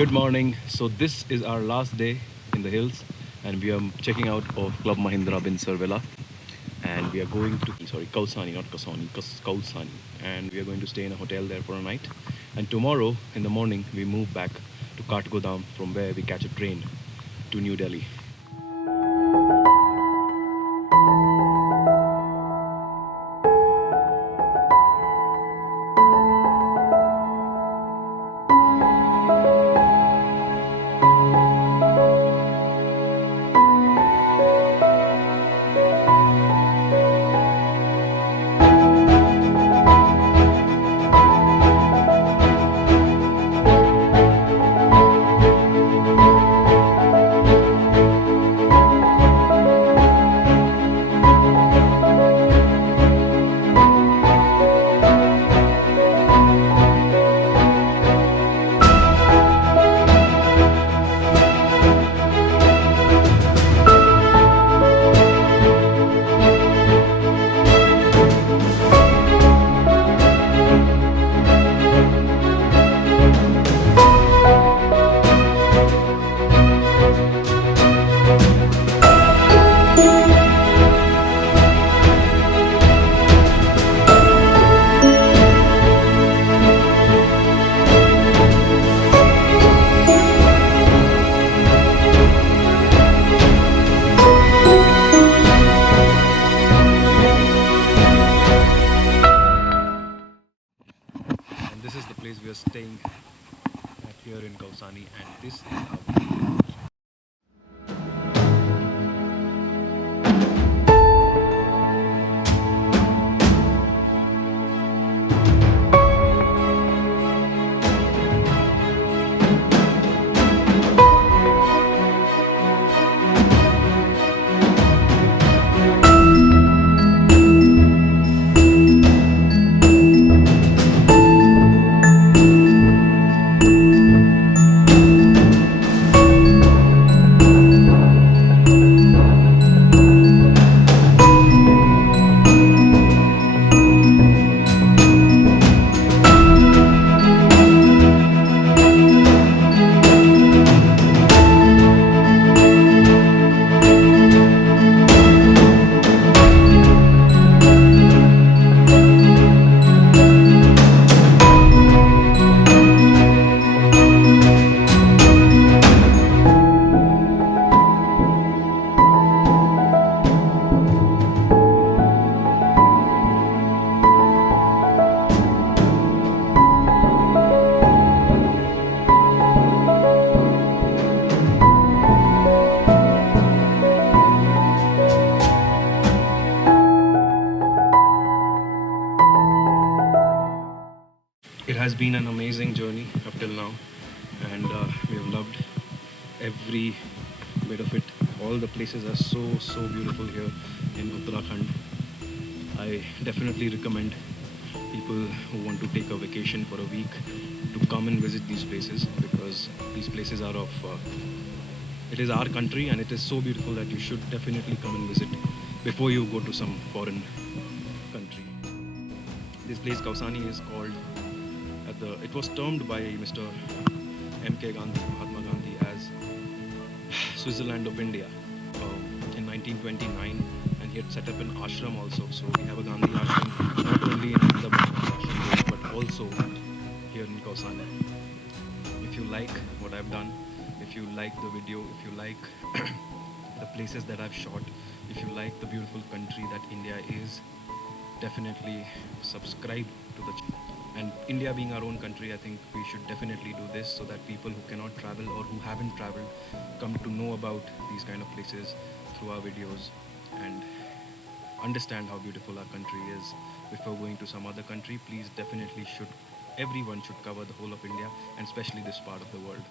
Good morning. So this is our last day in the hills and we are checking out of Club Mahindra bin Villa, and we are going to Kausani, not Kausani, Kausani, and we are going to stay in a hotel there for a night, and tomorrow in the morning we move back to Kathgodam, from where we catch a train to New Delhi. This is the place we are staying at here in Kausani, and this is our It has been an amazing journey up till now, and we have loved every bit of it. All the places are so beautiful here in Uttarakhand. I definitely recommend people who want to take a vacation for a week to come and visit these places, because these places are of it is our country, and it is so beautiful that you should definitely come and visit before you go to some foreign country. This place Kausani is called it was termed by Mr. M.K. Gandhi, Mahatma Gandhi, as Switzerland of India in 1929, and he had set up an ashram also. So we have a Gandhi ashram not only in the ashram but also here in Kausani. If you like what I've done, if you like the video, if you like the places that I've shot, if you like the beautiful country that India is, definitely subscribe to the channel. And India being our own country, I think we should definitely do this so that people who cannot travel or who haven't traveled come to know about these kind of places through our videos and understand how beautiful our country is. Before going to some other country, please definitely everyone should cover the whole of India, and especially this part of the world.